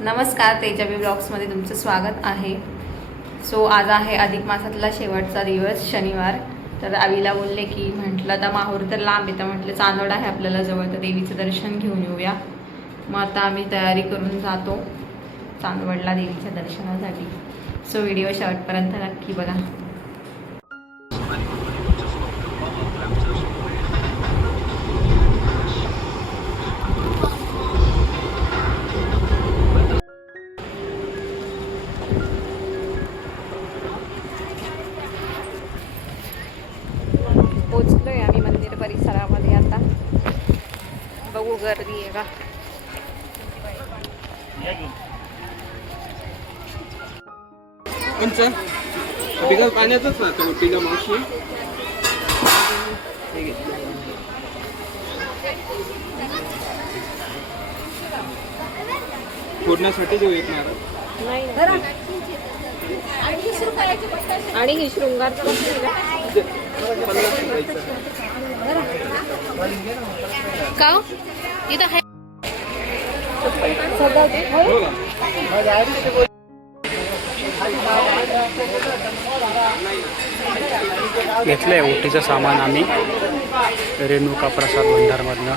नमस्कार, तेजाबी ब्लॉग्समध्ये तुमचं स्वागत आहे। सो आज आहे अधिक मासातला शेवटचा दिवस शनिवार। तर आवीला बोलले की म्हटलं आता माहूर तर लांब आहे, तर म्हटलं चांदवड आहे आपल्याला जवळ, तर देवीचं दर्शन घेऊन येऊया। मग आता आम्ही तयारी करून जातो चांदवडला देवीच्या दर्शनासाठी। सो व्हिडिओ शेवटपर्यंत नक्की बघा। पोचलोय आम्ही मंदिर परिसरामध्ये। आता बघू गर्दी आहे का। बिगर पाण्यातच राहतो पिलं मावशी। फोडण्यासाठी जो येत नाही आणि ही शृंगार का इथं आहे घेतलंय ओटीचं सामान आम्ही रेणुका प्रसाद भंडारमधनं।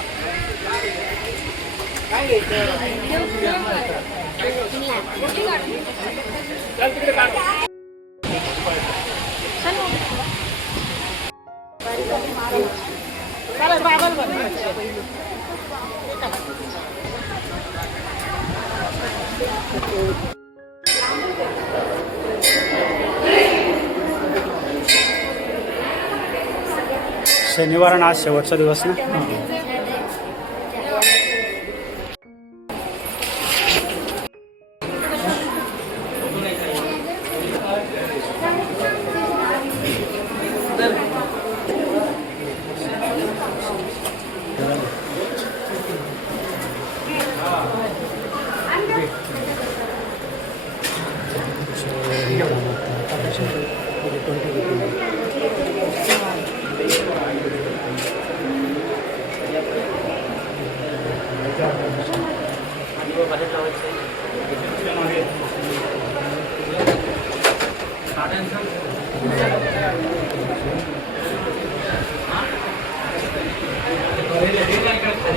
शनिवार आणि आज शेवटचा दिवस ना।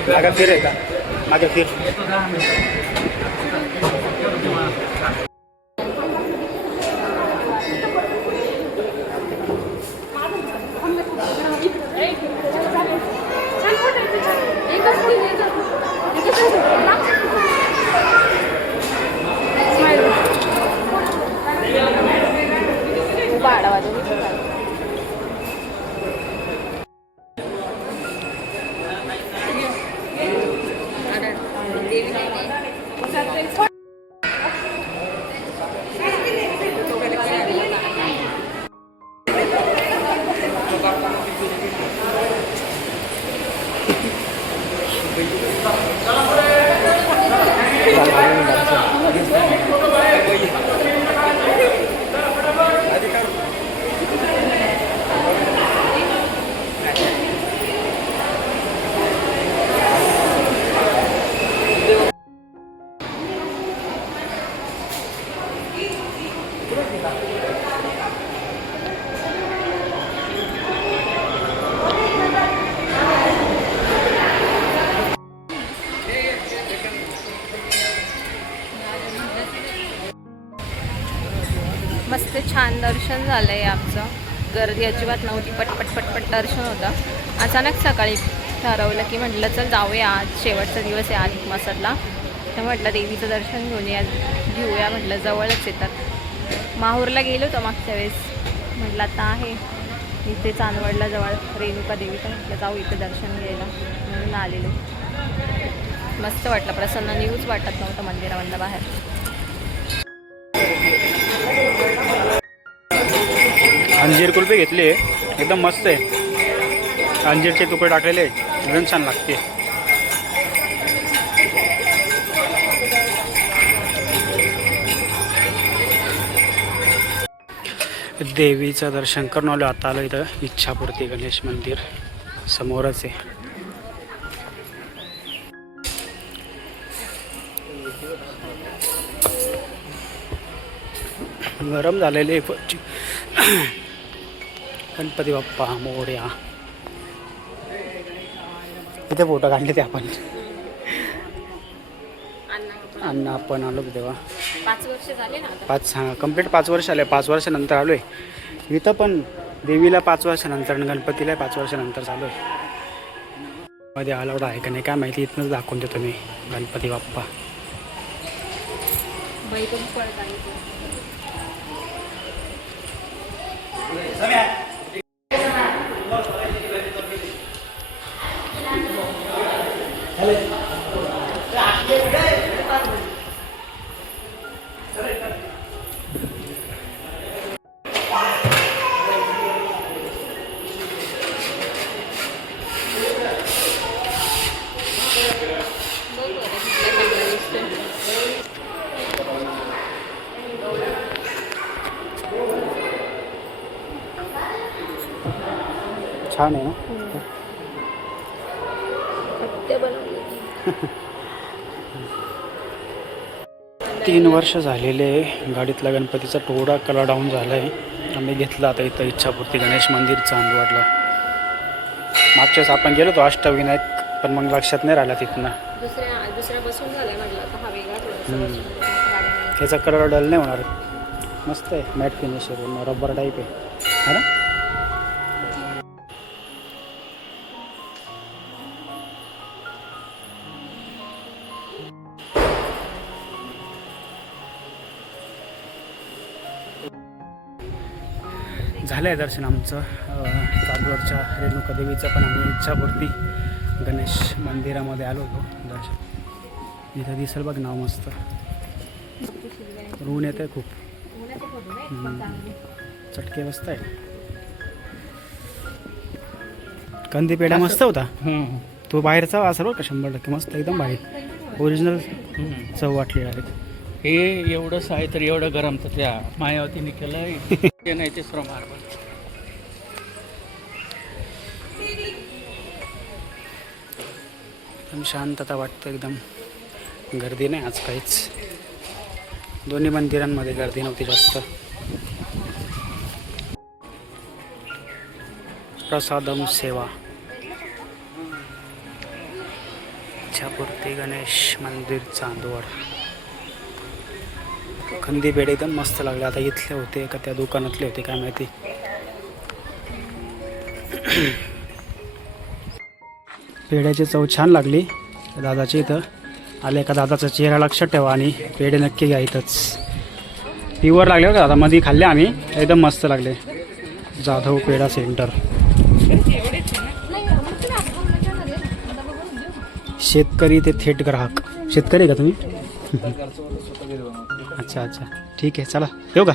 मागे फिर आहे का, मागे फिर। मस्त छान दर्शन झालंय आमचं। गर्दी अजिबात नव्हती, पटपट पटपट दर्शन होतं। अचानक सकाळी ठरवलं की म्हटलं चल जाऊया, आज शेवटचा दिवस आहे अधिक मासातला, तर म्हटलं देवीचं दर्शन घेऊया म्हटलं, जवळच येतात। माहूरला गेलो होतो मागच्या वेळेस, म्हटलं आता आहे इथे चांदवडला जवळ रेणुका देवीचं, म्हटलं जाऊ इथे दर्शन घ्यायला म्हणून आलेलो। मस्त वाटलं, प्रसन्न न्यूज वाटत नव्हतं मंदिरामधलं बाहेर। अंजीर कुल्फी घेतली आहे, एकदम मस्त आहे। अंजीरचे तुकडे टाकलेले आहेत, एकदम छान लागते। देवीचं दर्शन करून आलो, आता आलो इथं इच्छापूर्ती गणेश मंदिर समोरच आहे। गरम झालेले फरची. गणपती बाप्पा मोरया. इथे फोटो काढले ते आपण. अण्णा आपण आलो तेव्हा 5 वर्ष झाले ना आता. 5 कंप्लीट 5 वर्ष आले. 5 वर्षानंतर आलो आहे इथं. पण देवीला 5 वर्षानंतर आणि गणपतीला 5 वर्षानंतर चालू आहे. मध्ये अलाउड आहे का नाही काय माहिती. इथनंच दाखवून देतो मी गणपती बाप्पा. बैठून पडत छान आहे ना. ते बनवले. 3 वर्ष झालेले गाडीतला गणपतीचा थोडा कलर डाऊन झाला आहे. आम्ही घेतला आता इथं इच्छापूर्ती गणेश मंदिर चांदवडला. मागच्याच आपण गेलो होतो अष्टविनायक पण मग लक्षात नाही राहिला तिथनं. दुसऱ्या बसून झालाय म्हटलं आता हा वेगळा थोडासा. त्याचा कलर डल नाही होणार. मस्त आहे मॅट फिनिश आहे. रबर टाईप आहे ना. झालं आहे दर्शन आमचं चांदवडच्या रेणुका देवीचं. पण आम्ही इच्छापूर्ती गणेश मंदिरामध्ये आलो होतो दर्शन. इथं दिसेल बघ नाव मस्त. ऊन येत आहे खूप. चटके बसत आहे. कंदी पेढा मस्त होता. तो बाहेरचा असेल बरं का 100% मस्त एकदम बाहेर ओरिजिनल चव वाटली डायरेक्ट. हे एवढंच आहे तर एवढं गरम तर त्या मायावतीने केलं. ते नाही ते श्रमार एकदम शांतता वाटतं. एकदम गर्दी नाही आज काहीच. दोन्ही मंदिरांमध्ये गर्दी नव्हती जास्त. प्रसादम सेवा. इच्छापूर्ती गणेश मंदिर चांदवड. कंदी पेढे एकदम मस्त लागले. आता इथले होते का त्या दुकानातले होते काय माहिती. पेढ्याची चव छान लागली दादाची. इथं आले का दादाचा चेहरा लक्षात ठेवा आणि पेढे नक्की घ्या इथंच. प्युअर लागले का आता मध्ये खाल्ले आम्ही एकदम मस्त लागले. जाधव पेढा सेंटर. शेतकरी ते थेट ग्राहक. शेतकरी का तुम्ही. अच्छा अच्छा ठीक आहे चला येऊ का.